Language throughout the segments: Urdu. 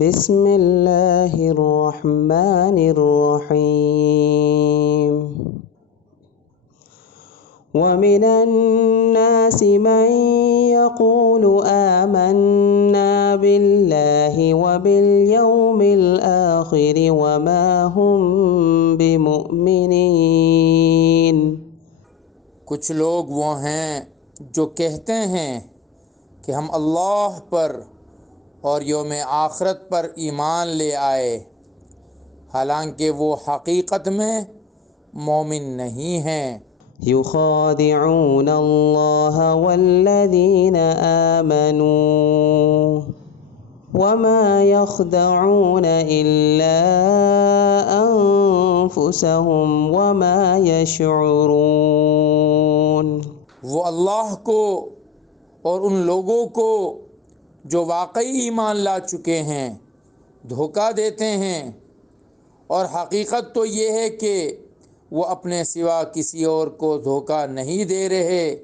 بسم اللہ الرحمن الرحیم ومن الناس من يقول آمنا بالله وباليوم الآخر وما هم بمؤمنين۔ کچھ لوگ وہ ہیں جو کہتے ہیں کہ ہم اللہ پر اور یوم آخرت پر ایمان لے آئے، حالانکہ وہ حقیقت میں مومن نہیں ہیں۔ يخادعون الله والذين آمنوا وما يخدعون إلا أنفسهم وما يشعرون۔ وہ اللہ کو اور ان لوگوں کو جو واقعی ایمان لا چکے ہیں دھوکہ دیتے ہیں، اور حقیقت تو یہ ہے کہ وہ اپنے سوا کسی اور کو دھوکہ نہیں دے رہے،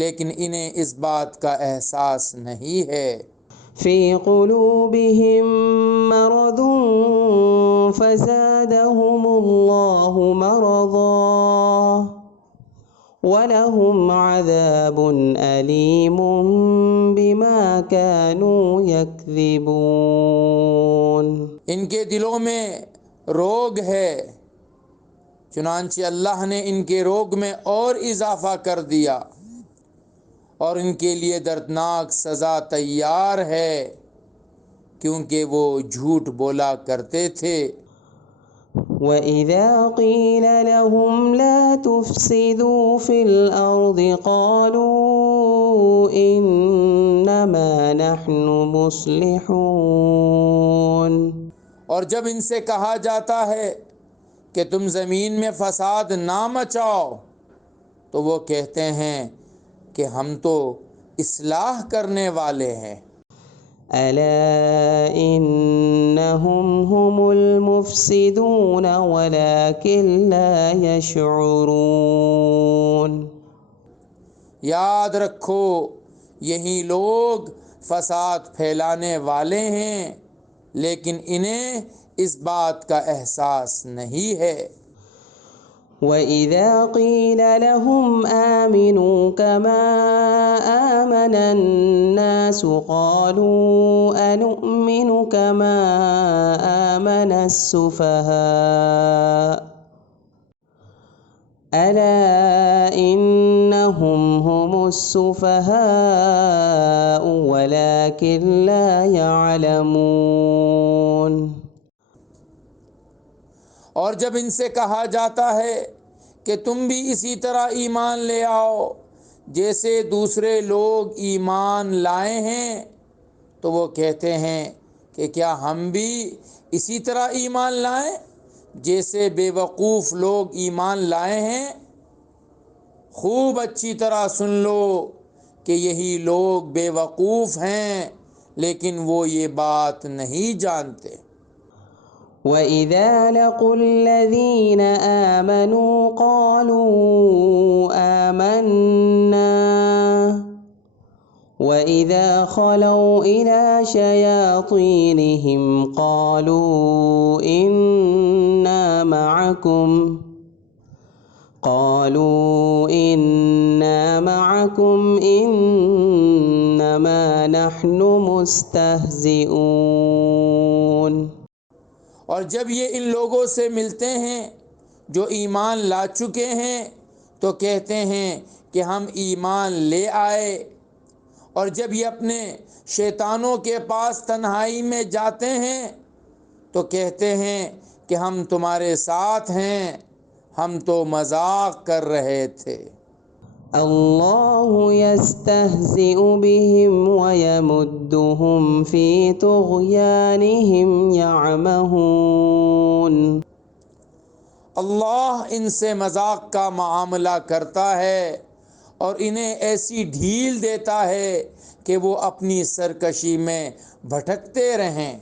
لیکن انہیں اس بات کا احساس نہیں ہے۔ في قلوبهم مرض فزادهم الله مرضا ولهم عذاب أليم بما كانوا يكذبون۔ ان کے دلوں میں روگ ہے، چنانچہ اللہ نے ان کے روگ میں اور اضافہ کر دیا، اور ان کے لیے دردناک سزا تیار ہے، کیونکہ وہ جھوٹ بولا کرتے تھے۔ وَإِذَا قِيلَ لَهُمْ لَا تُفْسِدُوا فِي الْأَرْضِ قَالُوا إِنَّمَا نَحْنُ مُصْلِحُونَ۔ اور جب ان سے کہا جاتا ہے کہ تم زمین میں فساد نہ مچاؤ، تو وہ کہتے ہیں کہ ہم تو اصلاح کرنے والے ہیں۔ أَلَا إِنَّهُمْ هُمُ الْمُفْسِدُونَ وَلَكِنْ لَا يَشْعُرُونَ۔ یاد رکھو، یہی لوگ فساد پھیلانے والے ہیں، لیکن انہیں اس بات کا احساس نہیں ہے۔ وَإِذَا قِيلَ لَهُمْ آمِنُوا كَمَا آمَنَ النَّاسُ قَالُوا أَنُؤْمِنُ كَمَا آمَنَ السُّفَهَاءُ أَلَا إِنَّهُمْ هُمُ السُّفَهَاءُ وَلَكِنْ لَا يَعْلَمُونَ۔ اور جب ان سے کہا جاتا ہے کہ تم بھی اسی طرح ایمان لے آؤ جیسے دوسرے لوگ ایمان لائے ہیں، تو وہ کہتے ہیں کہ کیا ہم بھی اسی طرح ایمان لائیں جیسے بے وقوف لوگ ایمان لائے ہیں؟ خوب اچھی طرح سن لو کہ یہی لوگ بے وقوف ہیں، لیکن وہ یہ بات نہیں جانتے۔ وَإِذَا لَقُوا الَّذِينَ آمَنُوا قَالُوا آمَنَّا وَإِذَا خَلَوْا إِلَى شَيَاطِينِهِمْ قَالُوا إِنَّا مَعَكُمْ إِنَّمَا نَحْنُ مُسْتَهْزِئُونَ۔ اور جب یہ ان لوگوں سے ملتے ہیں جو ایمان لا چکے ہیں تو کہتے ہیں کہ ہم ایمان لے آئے، اور جب یہ اپنے شیطانوں کے پاس تنہائی میں جاتے ہیں تو کہتے ہیں کہ ہم تمہارے ساتھ ہیں، ہم تو مذاق کر رہے تھے۔ اللہ یستہزئ بہم ویمدہم فی طغیانہم یعمہون۔ اللہ ان سے مذاق کا معاملہ کرتا ہے اور انہیں ایسی ڈھیل دیتا ہے کہ وہ اپنی سرکشی میں بھٹکتے رہیں۔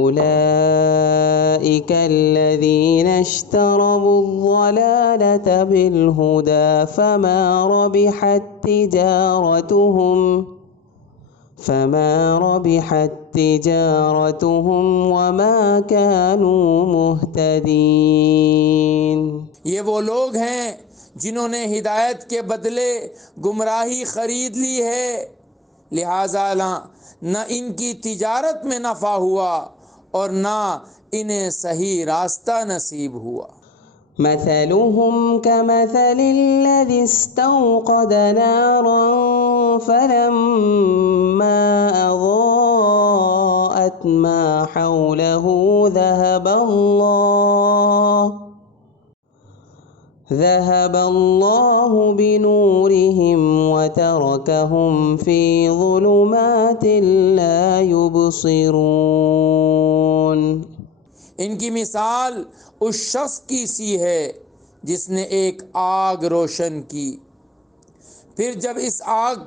اولئک الذین اشتروا الضلالة بالہدى فما ربحت تجارتهم وما كانوا مهتدين. یہ وہ لوگ ہیں جنہوں نے ہدایت کے بدلے گمراہی خرید لی ہے، لہٰذا نہ ان کی تجارت میں نفع ہوا اور نہ انہیں صحیح راستہ نصیب ہوا. مثلهم كمثل الذي استوقد نارا فلما أضاءت ما حوله ذهب الله بنورهم وتركهم في ظلمات لا يبصرون. ان کی مثال اس شخص کی سی ہے جس نے ایک آگ روشن کی، پھر جب اس آگ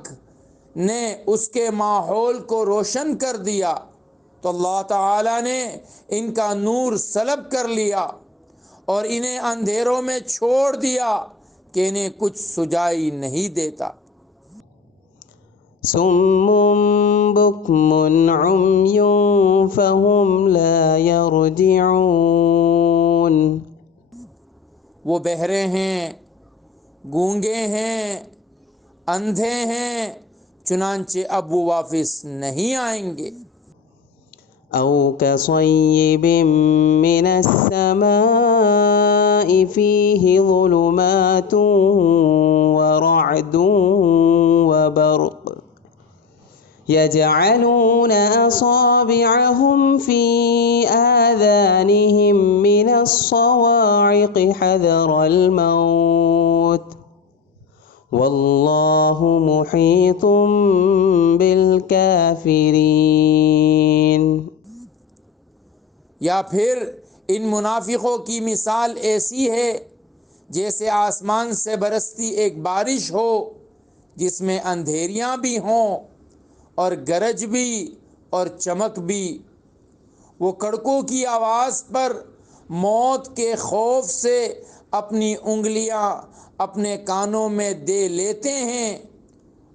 نے اس کے ماحول کو روشن کر دیا تو اللہ تعالی نے ان کا نور سلب کر لیا اور انہیں اندھیروں میں چھوڑ دیا کہ انہیں کچھ سجائی نہیں دیتا. صم بكم عمي فهم لا يرجعون. وہ بہرے ہیں، گونگے ہیں، اندھے ہیں، چنانچہ اب وہ واپس نہیں آئیں گے. أو كصيب من السماء فيه ظلمات ورعد وبرق يجعلون أصابعهم في آذانهم من الصواعق حذر الموت والله محيط بالكافرين. یا پھر ان منافقوں کی مثال ایسی ہے جیسے آسمان سے برستی ایک بارش ہو جس میں اندھیریاں بھی ہوں اور گرج بھی اور چمک بھی. وہ کڑکوں کی آواز پر موت کے خوف سے اپنی انگلیاں اپنے کانوں میں دے لیتے ہیں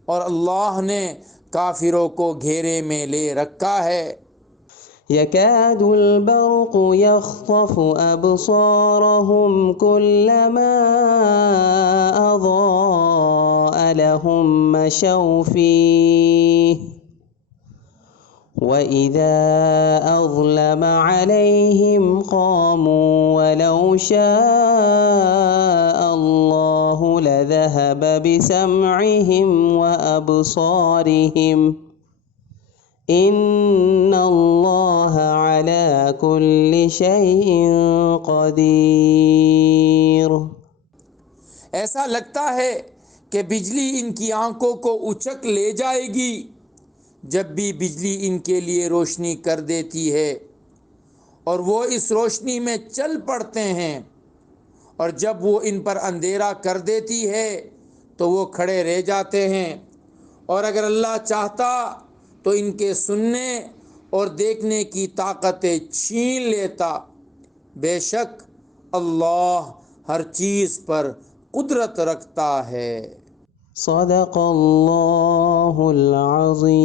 اور اللہ نے کافروں کو گھیرے میں لے رکھا ہے. يكاد البرق يخطف أبصارهم كلما أضاء لهم مشوا فيه وإذا أظلم عليهم قاموا ولو شاء الله لذهب بسمعهم وأبصارهم إن الله على كل شيء قدير. ایسا لگتا ہے کہ بجلی ان کی آنکھوں کو اچک لے جائے گی جب بھی بجلی ان کے لیے روشنی کر دیتی ہے اور وہ اس روشنی میں چل پڑتے ہیں، اور جب وہ ان پر اندھیرا کر دیتی ہے تو وہ کھڑے رہ جاتے ہیں، اور اگر اللہ چاہتا تو ان کے سننے اور دیکھنے کی طاقتیں چھین لیتا. بے شک اللہ ہر چیز پر قدرت رکھتا ہے. صدق اللہ العظیم.